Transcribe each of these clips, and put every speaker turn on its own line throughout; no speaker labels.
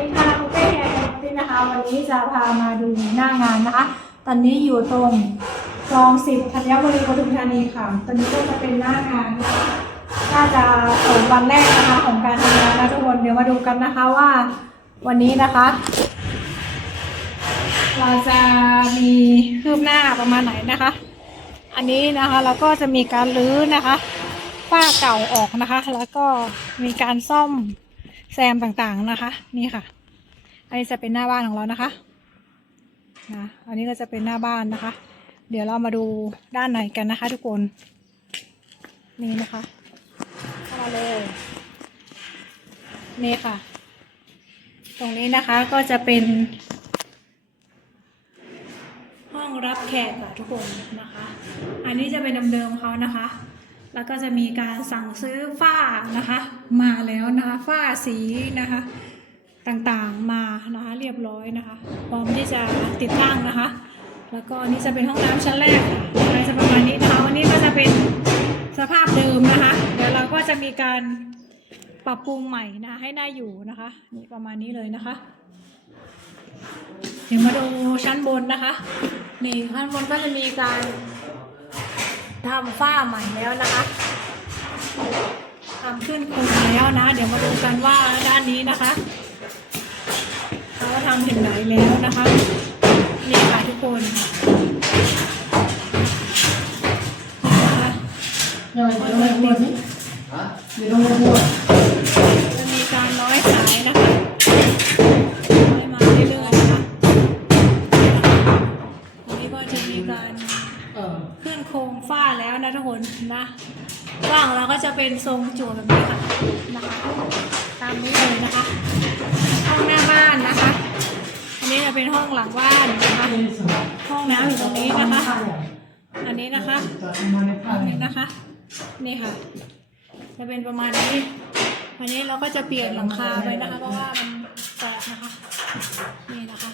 ดีค่ะคุณเป้แฮร์แอนด์นะคะ วันนี้จะพามาดูหน้างานนะคะ ตอนนี้อยู่ตรงคลองสิบธัญบุรีปทุมธานีค่ะ ตอนนี้ก็จะเป็นหน้างานน่าจะเปิดวันแรกนะคะของการทำงานนะทุกคน เดี๋ยวมาดูกันนะคะว่า วันนี้นะคะ เราจะมีคืบหน้าประมาณไหนนะคะ อันนี้นะคะเราก็จะมีการรื้อนะคะฝ้าเก่าออกนะคะ แล้วก็มีการซ่อม แซมต่างๆนะคะ นี่ค่ะ อันนี้จะเป็นหน้าบ้านของเรานะคะนะอันนี้ก็จะเป็นหน้าบ้านนะคะ เดี๋ยวเรามาดูด้านในกันนะคะ ทุกคนนี่นะคะเข้ามาเลยนี่ค่ะ ตรงนี้นะคะก็จะเป็น ห้องรับแขกค่ะทุกคนนะคะ อันนี้จะเป็นเดิมๆเขานะคะ แล้วก็จะมีการสั่งซื้อฝ้านะคะ มาแล้วนะคะฝ้าสีนะคะต่างๆมานะคะเรียบร้อยนะคะ พร้อมที่จะติดตั้งนะคะ แล้วก็นี่จะเป็นห้องน้ำชั้นแรกอะไรจะประมาณนี้นะคะวันนี้ก็จะเป็นสภาพเดิมนะคะ เดี๋ยวเราก็จะมีการปรับปรุงใหม่นะให้น่าอยู่นะคะนี่ประมาณนี้เลยนะคะ เดี๋ยวมาดูชั้นบนนะคะนี่ชั้นบนก็จะมีการ ทำฝ้าใหม่แล้วนะคะทำขึ้นโครงแล้วนะ เดี๋ยวมาดูกันว่าด้านนี้นะคะเขาทำถึงไหนแล้วนะคะนี่ค่ะทุกคนนี่นะคะ
ยังไงยังไงบนนี้อยู่ตรงหัว
จะมีการร้อยสายนะคะร้อยมาเรื่อยๆนะคะอันนี้ก็จะมีการ ขึ้นโครงฝ้าแล้วนะทุกคนนะฝ้าของเราก็จะเป็นทรงจั่วแบบนี้ค่ะนะคะตามนี้เลยนะคะ ห้องหน้าบ้านนะคะ อันนี้จะเป็นห้องหลังบ้านนะคะ
นี่สำหรับ
ห้องน้ำอยู่ตรงนี้นะคะ อันนี้นะคะ
ตัดมาในผ้า
อัน
เนี่
นี้
ย
นะคะ นี่ค่ะ จะเป็นประมาณนี้อันนี้เราก็จะเปลี่ยนหลังคาไปนะคะ เพราะว่ามันแตกนะคะ นี่นะคะ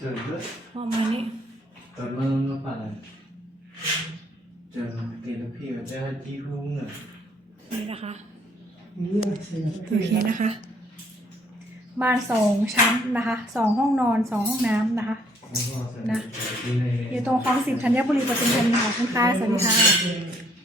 Trời ơi,
ประมาณนี้
tớ mong nó phải là Trời tiền nó khi mà ra chi không nữa
นี่นะคะ
นี่เสีย
โอเคนะคะ บ้านสองชั้นนะคะ สองห้องนอนสองห้องน้ำนะคะ
Không có sẽ
Nè.
đi
อยู่
này
ตรงคลองสิบธัญบุรีปทุมธานีค่ะคุณค้าสวัสดีค่ะ
เ